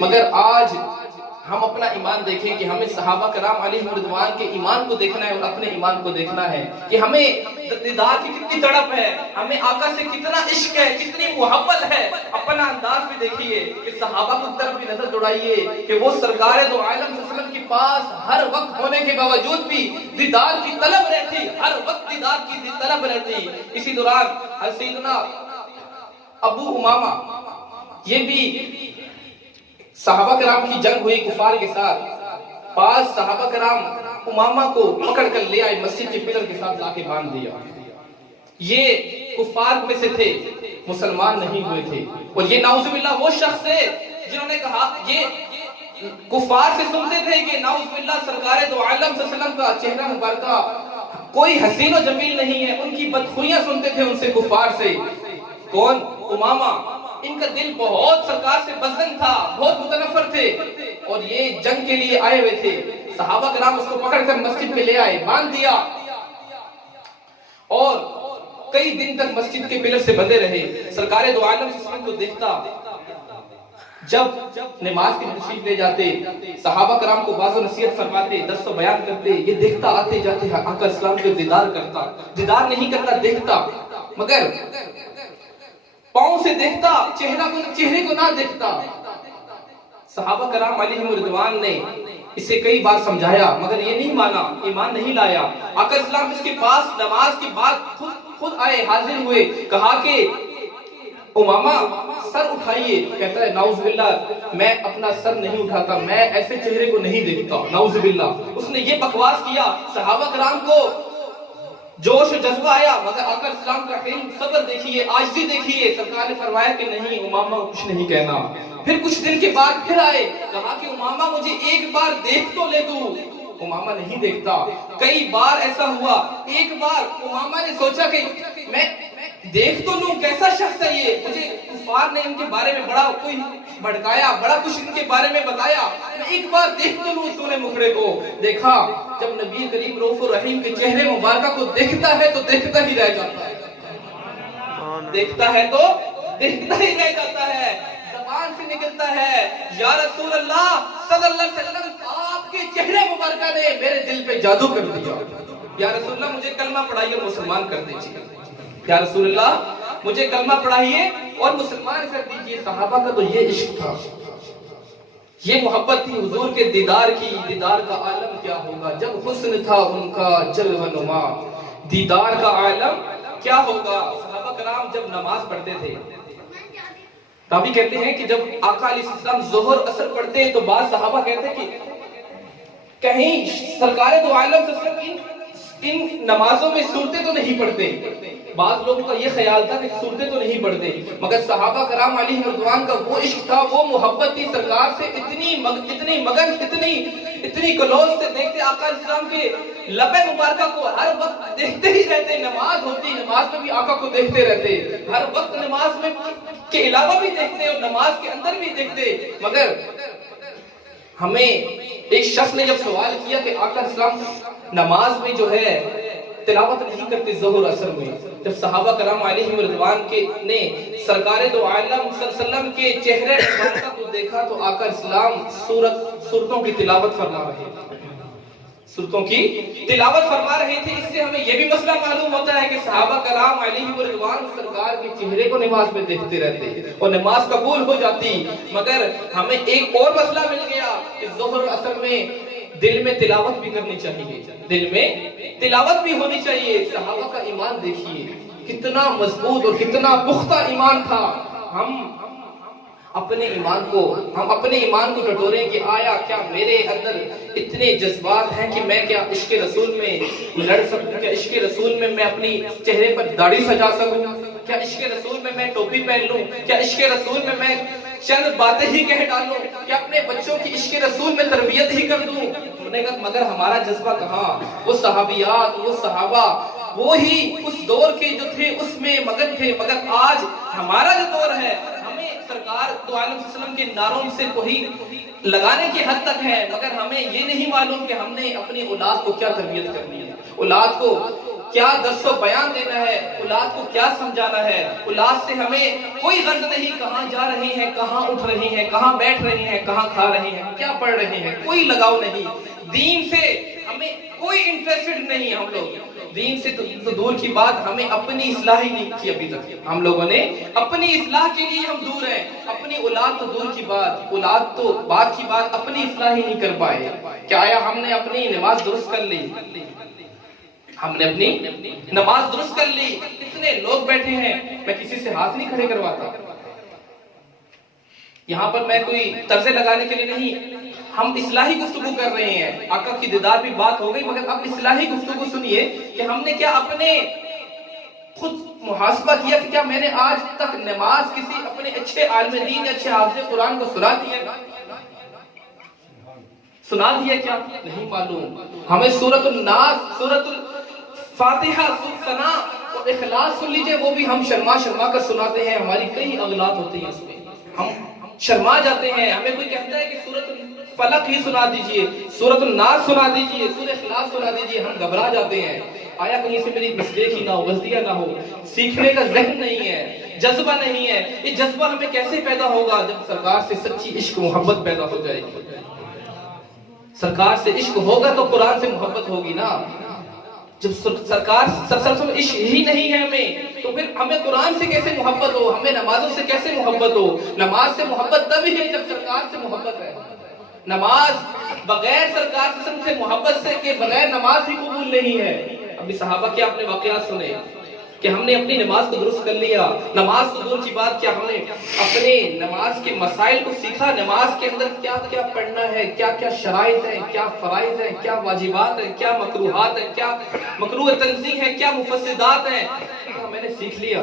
مگر آج ہم اپنا ایمان دیکھیں کہ ہمیں صحابہ کرام علیہ رضوان کے ایمان کو دیکھنا ہے اور اپنے ایمان کو دیکھنا ہے کہ ہمیں دیدار کی کتنی تڑپ ہے، ہمیں آقا سے کتنا عشق ہے، کتنی محبت ہے۔ اپنا انداز بھی دیکھیے کہ صحابہ کی طرف بھی نظر دوڑائیے کہ وہ سرکار دو عالم صلی اللہ علیہ وسلم کے پاس ہر وقت ہونے کے باوجود بھی دیدار کی طلب رہتی، ہر وقت دیدار کی طلب رہتی۔ اسی دوران سیدنا ابو امامہ، یہ بھی صحابہ کرام کی جنگ ہوئی کفار کے ساتھ، پاس صحابہ کرام امامہ کو پکڑ کر لے آئے، مسجد کے پلر کے ساتھ لا کے باندھ دیا۔ یہ کفار میں سے تھے، مسلمان نہیں ہوئے تھے، اور یہ نعوذ باللہ وہ شخص ہے جنہوں نے کہا، یہ کفار سے سنتے تھے کہ نعوذ باللہ سرکار دو عالم صلی اللہ علیہ وسلم کا چہرہ مبارکہ کوئی حسین و جمیل نہیں ہے، ان کی بدخویاں سنتے تھے ان سے، کفار سے۔ کون؟ امامہ۔ ان کا دل بہت سرکار سے بزن تھا، بہت متنفر تھے، اور یہ جنگ کے لیے آئے ہوئے تھے۔ صحابہ کرام اس کو پکڑ کر مسجد میں لے آئے، باندھ دیا، اور کئی دن تک مسجد کے پلر سے بندھے رہے۔ سرکار دو عالم صلی اللہ علیہ وسلم کو دیکھتا، جب نماز کی تشریف لے جاتے، صحابہ کرام کو واعظ و نصیحت فرماتے، درس و بیان کرتے، یہ دیکھتا، آتے جاتے آقا اسلام کے دیدار کرتا، دیدار نہیں کرتا، دیکھتا، مگر پاؤں سے دیکھتا، چہرے کو نہ دیکھتا۔ صحابہ کرام علیہ رضوان نے اسے کئی بار سمجھایا، مگر یہ نہیں مانا، ایمان نہیں لایا۔ آقا اسلام اس کے پاس نماز کے بعد خود آئے، حاضر ہوئے، کہا کہ امامہ سر اٹھائیے۔ کہتا ہے نعوذ باللہ میں اپنا سر نہیں اٹھاتا، میں ایسے چہرے کو نہیں دیکھتا، نعوذ باللہ۔ اس نے یہ بکواس کیا، صحابہ کرام کو جوش و جذبہ آیا، مگر آقا اسلام کا علم، صبر دیکھیے، عاجزی دیکھیے۔ سرکار نے فرمایا کہ نہیں، امامہ کو کچھ نہیں کہنا۔ پھر کچھ دن کے بعد پھر آئے، کہا کہ امامہ مجھے ایک بار دیکھ تو لے تو۔ امامہ نہیں دیکھتا۔ کئی بار ایسا ہوا، ایک بار امامہ نے سوچا کہ میں دیکھ تو لوں، کیسا شخص ہے یہ، مجھے کفار نے ان کے بارے میں بڑا کوئی بھڑکایا، بڑا کچھ ان کے بارے میں بتایا، میں ایک بار دیکھ تو لوں سونے مکھڑے کو۔ دیکھا، جب نبی کریم رؤوف الرحیم کے چہرے مبارکہ کو دیکھتا ہے تو دیکھتا ہی رہ جاتا ہے، دیکھتا ہے تو دیکھتا ہی رہ جاتا ہے۔ زبان سے نکلتا ہے، یا رسول اللہ صلی اللہ علیہ وسلم، آپ کے چہرے مبارکہ نے میرے دل پہ جادو کر دیا، یا رسول اللہ مجھے کلمہ پڑھائیے اور مسلمان کر دیجیے، یا رسول اللہ مجھے کلمہ پڑھائیے اور مسلمان کر دیجیے۔ صحابہ کا تو یہ عشق تھا، یہ محبت تھی حضور کے دیدار کی۔ دیدار کا عالم کیا ہوگا جب حسن تھا ان کا جلوہ نما، دیدار کا عالم کیا ہوگا۔ صحابہ کرام جب نماز پڑھتے تھے، راوی کہتے ہیں کہ جب آقا علیہ السلام ظہر اثر پڑھتے تو بعض صحابہ کہتے ہیں کہ کہیں سرکار دو عالم صلی اللہ علیہ وسلم ان نمازوں میں سورتیں تو نہیں پڑھتے۔ بعض لوگوں کا یہ خیال تھا کہ سورتیں تو نہیں پڑھتے، مگر صحابہ کرام علیہ رضوان کا وہ عشق تھا، وہ محبت تھی، سرکار سے اتنی مگن، اتنی کلوز سے دیکھتے، آقا علیہ السلام کے لب مبارکہ کو ہر وقت دیکھتے ہی رہتے۔ نماز ہوتی، نماز میں بھی آقا کو دیکھتے رہتے، ہر وقت نماز میں کے علاوہ بھی دیکھتے اور نماز کے اندر بھی دیکھتے۔ مگر ہمیں ایک شخص نے جب سوال کیا کہ آقا اسلام نماز میں جو ہے تلاوت نہیں کرتے ظہر اثر میں، جب صحابہ کرام علیہ رضوان کے نے سرکار دو عالم صلی اللہ علیہ وسلم کے چہرے مبارکہ کو دیکھا تو آقا اسلام سورتوں کی تلاوت فرما رہے تھے، سورتوں کی تلاوت فرما رہے تھے۔ اس سے ہمیں یہ بھی مسئلہ معلوم ہوتا ہے کہ صحابہ کرام علیہ رضوان سرکار کے چہرے کو نماز میں دیکھتے رہتے اور نماز قبول ہو جاتی۔ مگر ہمیں ایک اور مسئلہ مل گیا کہ ظہر اثر میں دل میں تلاوت بھی کرنی چاہیے، دل میں تلاوت بھی ہونی چاہیے۔ صحابہ کا ایمان دیکھیے کتنا مضبوط اور کتنا پختہ ایمان تھا۔ ہم اپنے ایمان کو ٹٹوریں کہ آیا کیا میرے اندر اتنے جذبات ہیں کہ میں کیا عشق رسول میں لڑ سکوں، کیا عشق رسول میں میں اپنی چہرے پر داڑھی سجا سکوں، کیا عشق رسول میں ٹوپی پہن لوں، کیا عشق رسول میں چند باتیں ہی کہہ ڈالوں، کیا اپنے بچوں کی عشق رسول میں تربیت ہی کر دوں۔ مگر ہمارا جذبہ کہاں، وہ صحابیات، وہ صحابہ، وہی اس دور کے جو تھے اس میں مگن تھے۔ مگر آج ہمارا جو دور ہے، ہمیں سرکار دو عالم صلی اللہ علیہ وسلم کے نعروں سے کوئی لگانے کی حد تک ہے، مگر ہمیں یہ نہیں معلوم کہ ہم نے اپنی اولاد کو کیا تربیت کرنی ہے، اولاد کو کیا درس و بیان دینا ہے، اولاد کو کیا سمجھانا ہے. اولاد سے ہمیں کوئی غرض نہیں کہاں جا رہے ہیں، کہاں اٹھ رہے ہیں، کہاں بیٹھ رہے ہیں، کہاں کھا رہے ہیں، کیا پڑھ رہے ہیں، کوئی لگاؤ نہیں. دین سے ہمیں کوئی انٹرسٹڈ نہیں. ہم لوگ دین سے تو دور کی بات، ہمیں اپنی اصلاح ہی نہیں کی ابھی تک. ہم لوگوں نے اپنی اصلاح کے لیے ہم دور ہیں. اپنی اولاد تو دور کی بات، اولاد تو بات کی بات، اپنی اصلاح ہی نہیں کر پائے. کیا آیا ہم نے اپنی نماز درست کر لی؟ ہم نے اپنی نماز درست کر لی. کتنے لوگ بیٹھے ہیں، میں کسی سے ہاتھ نہیں کھڑے کرواتا. یہاں پر میں کوئی طرزے لگانے کے لیے نہیں، ہم اصلاحی گفتگو کر رہے ہیں. آقا کی دیدار بھی بات ہو گئی، مگر اب اصلاحی گفتگو سنیے کہ ہم نے کیا اپنے خود محاسبہ کیا کہ کیا میں نے آج تک نماز کسی اپنے اچھے عالم دین یا اچھے حافظ قرآن کو سنا دیا کیا؟ نہیں معلوم. ہمیں سورۃ الناس، سورۃ الفاتحہ، سورۃ ثنا اور اخلاص سن لیجئے، وہ بھی ہم شرما کر سناتے ہیں. ہماری کئی اغلاط ہوتی ہیں اس میں، ہم شرما جاتے ہیں. ہمیں کوئی کہتا ہے کہ سورۃ الفلق ہی سنا دیجئے، سورۃ الناس سنا دیجئے، سورۃ اخلاص سنا دیجئے، ہم گھبرا جاتے ہیں. آیا کہیں سے میری مسٹیک ہی نہ ہو، غلطیاں نہ ہو. سیکھنے کا ذہن نہیں ہے، جذبہ نہیں ہے. یہ جذبہ ہمیں کیسے پیدا ہوگا؟ جب سرکار سے سچی عشق محبت پیدا ہو جائے گی. سرکار سے عشق ہوگا تو قرآن سے محبت ہوگی نا. جب سرکار سرسم عشق ہی نہیں ہے ہمیں، تو پھر ہمیں قرآن سے کیسے محبت ہو، ہمیں نمازوں سے کیسے محبت ہو؟ نماز سے محبت تب ہی ہے جب سرکار سے محبت ہے. نماز بغیر سرکار سے محبت سے کے بغیر نماز ہی قبول نہیں ہے. ابھی صحابہ کے آپ نے واقعات سنے کہ ہم نے اپنی نماز کو درست کر لیا. نماز تو دور کی بات، کیا ہم نے اپنے نماز کے مسائل کو سیکھا. نماز کے اندر کیا کیا پڑھنا ہے، کیا کیا شرائط ہیں، کیا فرائض ہیں، کیا واجبات ہیں، کیا مکروہات ہیں، کیا مکروہ تنزیہ ہیں، کیا مفسدات ہیں. میں نے سیکھ لیا؟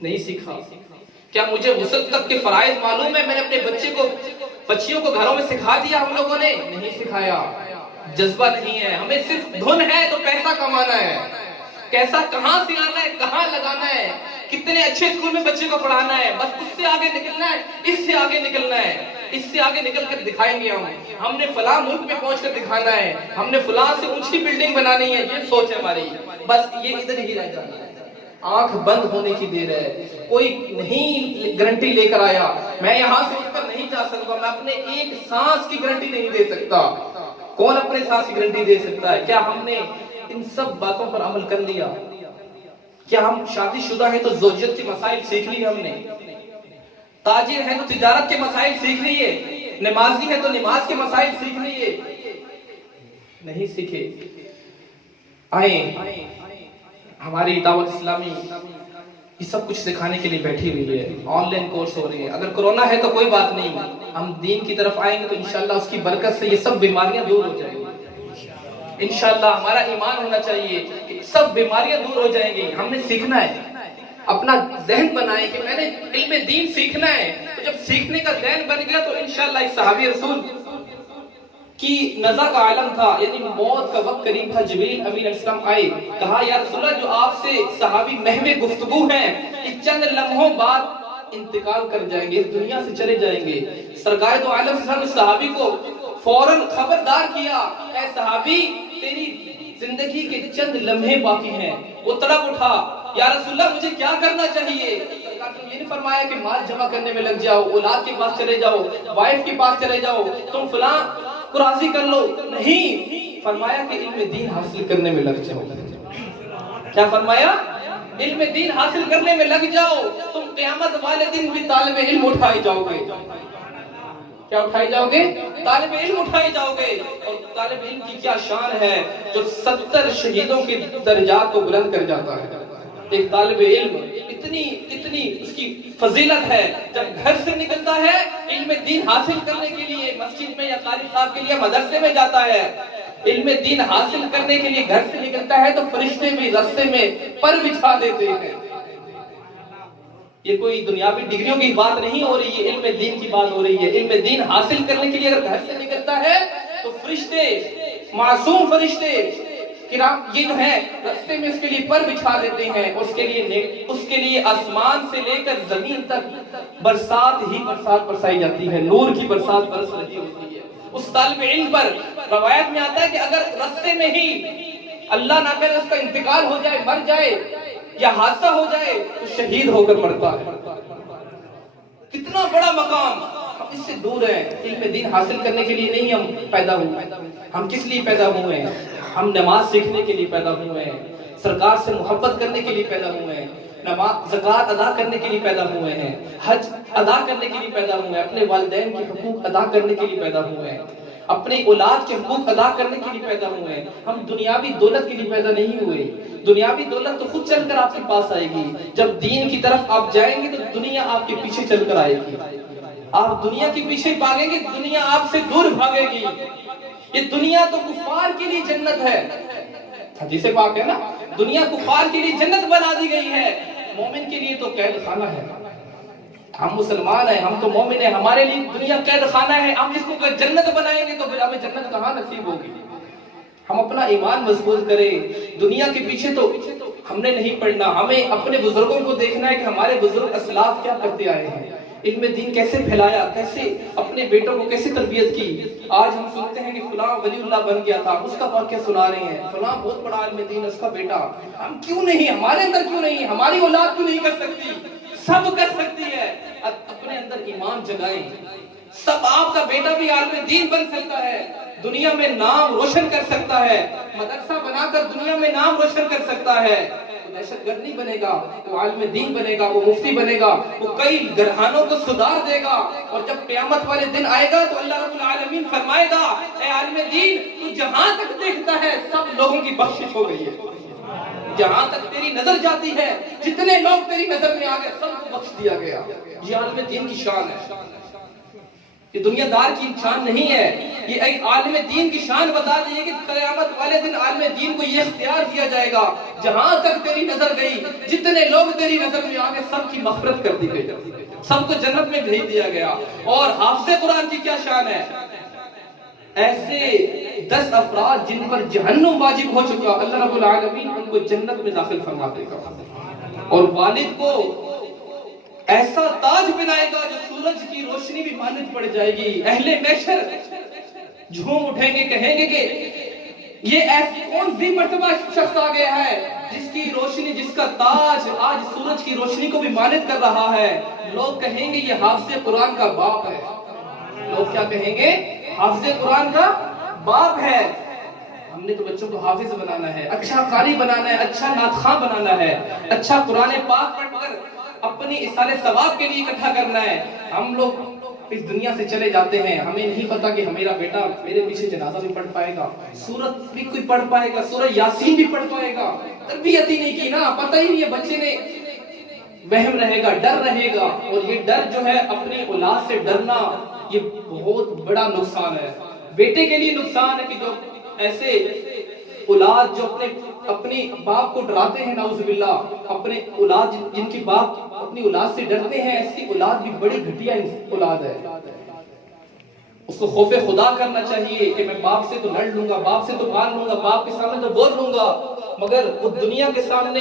نہیں سیکھا. کیا مجھے غسل تک کے فرائض معلوم ہے؟ میں نے اپنے بچیوں کو گھروں میں سکھا دیا ہم لوگوں نے؟ نہیں سکھایا. جذبہ نہیں ہے. ہمیں صرف دھن ہے تو پیسہ کمانا ہے. کیسا کہاں سے آنا ہے، کہاں لگانا ہے، کتنے اچھے اسکول میں بچے کو پڑھانا ہے، بس اس سے آگے نکلنا ہے، اس سے آگے نکلنا ہے، اس سے آگے نکل کر دکھائیں گے. ہم نے فلاں ملک میں پہنچ کر دکھانا ہے، ہم نے فلاں سے اونچی بلڈنگ بنانی ہے. یہ سوچ ہے ہماری. بس یہ ادھر ہی رہ جانا ہے. آنکھ بند ہونے کی دیر ہے. کوئی نہیں گارنٹی لے کر آیا میں یہاں سے اٹھ کر نہیں جا سکتا. میں اپنے ایک سانس کی گارنٹی نہیں دے سکتا. کون اپنے سانس کی گارنٹی دے سکتا ہے؟ کیا ہم نے ان سب باتوں پر عمل کر لیا؟ کیا ہم شادی شدہ ہیں تو زوجیت کے مسائل سیکھ لیے ہم نے؟ تاجر ہیں تو تجارت کے مسائل سیکھ لیے؟ نمازی ہیں تو نماز کے مسائل سیکھ لیے؟ نہیں سیکھے. آئیں ہماری دعوت اسلامی یہ سب کچھ سکھانے کے لیے بیٹھی ہوئی ہے. آن لائن کورس ہو رہے ہیں. اگر کورونا ہے تو کوئی بات نہیں، ہم دین کی طرف آئیں گے تو انشاءاللہ اس کی برکت سے یہ سب بیماریاں دور ہو جائیں گی. انشاءاللہ ہمارا ایمان ہونا چاہیے کہ سب بیماریاں دور ہو جائیں گی. ہم نے سیکھنا ہے، اپنا ذہن بنائیں کہ میں نے علم دین سیکھنا ہے. تو جب سیکھنے کا ذہن بن گیا تو انشاءاللہ ایک صحابی رسول کی نزع کا عالم تھا، یعنی موت کا وقت قریب تھا. جبریل امین علیہ السلام آئے، کہا یا رسول اللہ جو آپ سے صحابی محو گفتگو ہیں کہ چند لمحوں بعد انتقال کر جائیں گے، اس دنیا سے چلے جائیں گے. سرکار دو عالم صلی اللہ علیہ وسلم صحابی کو فوراً خبردار کیا، اے صحابی تیری زندگی کے چند لمحے باقی ہیں. وہ تڑپ اٹھا، یا رسول اللہ مجھے کیا کرنا چاہیے؟ سرکار نے یہ نہیں فرمایا کہ مال جمع کرنے میں لگ جاؤ، اولاد کے پاس چلے جاؤ، وائف کے پاس چلے جاؤ، تم فلاں کو راضی کر لو. نہیں، فرمایا کہ علم دین حاصل کرنے میں لگ جاؤ. کیا فرمایا؟ علم دین حاصل کرنے میں لگ جاؤ. تم قیامت والے دن بھی طالب علم اٹھائے جاؤ گے. کیا اٹھائے جاؤ گے؟ طالب علم اٹھائے جاؤ گے. اور طالب علم کی کیا شان ہے جو 70 شہیدوں کے درجات کو بلند کر جاتا ہے. ایک طالب علم اتنی اس کی فضیلت ہے، جب گھر سے نکلتا ہے علم دین حاصل کرنے کے لیے مسجد میں یا قاری صاحب کے لیے مدرسے میں جاتا ہے، علم دین حاصل کرنے کے لیے گھر سے نکلتا ہے تو فرشتے بھی راستے میں پر بچھا دیتے ہیں. یہ کوئی دنیاوی ڈگریوں کی بات نہیں ہو رہی ہے، علم دین کی بات ہو رہی ہے. علم دین حاصل کرنے کے لیے اگر گھر سے نکلتا ہے تو فرشتے، معصوم فرشتے کرام یہ جو ہے راستے میں اس کے لیے پر بچھا دیتے ہیں. اس کے لیے آسمان سے لے کر زمین تک برسات ہی برسات برسائی جاتی ہے، نور کی برسات برس رہی ہوتی ہے اس طالب علم پر. روایت میں آتا ہے کہ اگر راستے میں ہی اللہ نہ کرے اس کا انتقال ہو جائے، مر جائے یا حادثہ ہو جائے تو شہید ہو کر مرتا ہے۔ کتنا بڑا مقام، ہم اس سے دور ہیں۔ علم دین حاصل کرنے کے لیے نہیں ہم پیدا ہوئے، ہم کس لیے پیدا ہوئے ہیں؟ ہم نماز سیکھنے کے لیے پیدا ہوئے ہیں، سرکار سے محبت کرنے کے لیے پیدا ہوئے ہیں، نماز زکوٰۃ ادا کرنے کے لیے پیدا ہوئے ہیں، حج ادا کرنے کے لیے پیدا ہوئے ہیں، اپنے والدین کے حقوق ادا کرنے کے لیے پیدا ہوئے ہیں، اپنی اولاد کے حقوق ادا کرنے کے لیے پیدا ہوئے ہیں۔ ہم دنیاوی دولت کے لیے پیدا نہیں ہوئے۔ دنیاوی دولت تو خود چل کر آپ کے پاس آئے گی، جب دین کی طرف آپ جائیں گے تو دنیا آپ کے پیچھے چل کر آئے گی۔ آپ دنیا کے پیچھے بھاگیں گے، دنیا آپ سے دور بھاگے گی۔ یہ دنیا تو کفار کے لیے جنت ہے، حدیث پاک ہے نا، دنیا کفار کے لیے جنت بنا دی گئی ہے، مومن کے لیے تو قید خانہ ہے۔ ہم مسلمان ہیں، ہم تو مومن ہیں، ہمارے لیے دنیا قید خانہ ہے۔ ہم اس کو جنت بنائیں گے تو پھر ہمیں جنت کہاں نصیب ہوگی؟ ہم اپنا ایمان مضبوط کریں۔ دنیا کے پیچھے تو ہم نے نہیں پڑھنا، ہمیں اپنے بزرگوں کو دیکھنا ہے کہ ہمارے بزرگ اسلاف کیا کرتے آئے ہیں، علم دین کیسے پھیلایا، کیسے اپنے بیٹوں کو کیسے تربیت کی۔ آج ہم سنتے ہیں کہ فلاں ولی اللہ بن گیا تھا، اس کا واقعہ سنا رہے ہیں، فلاں بہت بڑا علم دین اس کا بیٹا۔ ہم کیوں نہیں، ہمارے اندر کیوں نہیں، ہماری اولاد کیوں نہیں کر سکتی؟ سب کر سکتی ہے۔ اپنے اندر ایمان جگائیں، سب آپ کا بیٹا بھی عالم دین بن سکتا ہے، دنیا میں نام روشن کر سکتا ہے، مدرسہ بنا کر دنیا میں نام روشن کر سکتا ہے۔ دہشت گرد نہیں بنے گا، وہ عالم دین بنے گا، وہ مفتی بنے گا، وہ کئی گرہانوں کو سدھار دے گا۔ اور جب قیامت والے دن آئے گا تو اللہ رب العالمین فرمائے گا، اے عالم دین تو جہاں تک دیکھتا ہے سب لوگوں کی بخشش ہو گئی ہے، جہاں تک تیری نظر جاتی ہے جتنے لوگ تیری نظر میں آ گئے سب کو بخش دیا گیا۔ یہ عالم دین کی شان ہے، یہ دنیا دار کی شان نہیں ہے، یہ ایک عالم دین کی شان بتا دی ہے کہ قیامت والے دن عالم دین کو یہ اختیار دیا جائے گا، جہاں تک تیری نظر گئی جتنے لوگ تیری نظر میں آگے سب کی مغفرت کر دی گئی، سب کو جنت میں بھیج دیا گیا۔ اور حافظ قرآن کی کیا شان ہے؟ ایسے 10 افراد جن پر جہنم واجب ہو چکا، اللہ رب العالمین ان کو جنت میں داخل فرما دے گا۔ اور والد کو ایسا تاج بنائے گا جو سورج کی روشنی بھی مانند پڑ جائے گی۔ اہل محشر جھوم اٹھیں گے، کہیں گے کہ یہ ایسی کون سی مرتبہ شخص آ گیا ہے جس کی روشنی، جس کا تاج آج سورج کی روشنی کو بھی مانند کر رہا ہے۔ لوگ کہیں گے یہ حافظ قرآن کا باپ ہے۔ لوگ کیا کہیں گے؟ حافظ قرآن کا باپ ہے۔ ہم نے تو بچوں کو حافظ بنانا ہے، اچھا قاری بنانا ہے، اچھا نعت خواں بنانا ہے، اچھا قرآن پاک پڑھ کر اپنی اصال ثواب کے لیے اکٹھا کرنا ہے۔ ہم لوگ اس دنیا سے چلے جاتے ہیں، ہمیں نہیں پتا کہ میرا بیٹا میرے پیچھے جنازہ بھی پڑھ پائے گا، سورت بھی کوئی پڑھ پائے گا، سورہ یاسین بھی پڑھ پائے گا۔ تربیت ہی نہیں کی نا، پتہ ہی نہیں ہے، بچے نے وہم رہے گا، ڈر رہے گا۔ اور یہ ڈر جو ہے اپنے اولاد سے ڈرنا، یہ بہت بڑا نقصان ہے۔ بیٹے کے لیے نقصان ہے کہ جو ایسے اولاد جو اپنی باپ کو ڈراتے ہیں، نعوذ باللہ، اپنے اولاد جن کی باپ اپنی اولاد سے ڈرتے ہیں، ایسی اولاد بھی بڑی گھٹیا اولاد ہے۔ اس کو خوف خدا کرنا چاہیے کہ میں باپ سے تو لڑ لوں گا، باپ سے تو مار لوں گا، باپ کے سامنے تو بول لوں گا، مگر وہ دنیا کے سامنے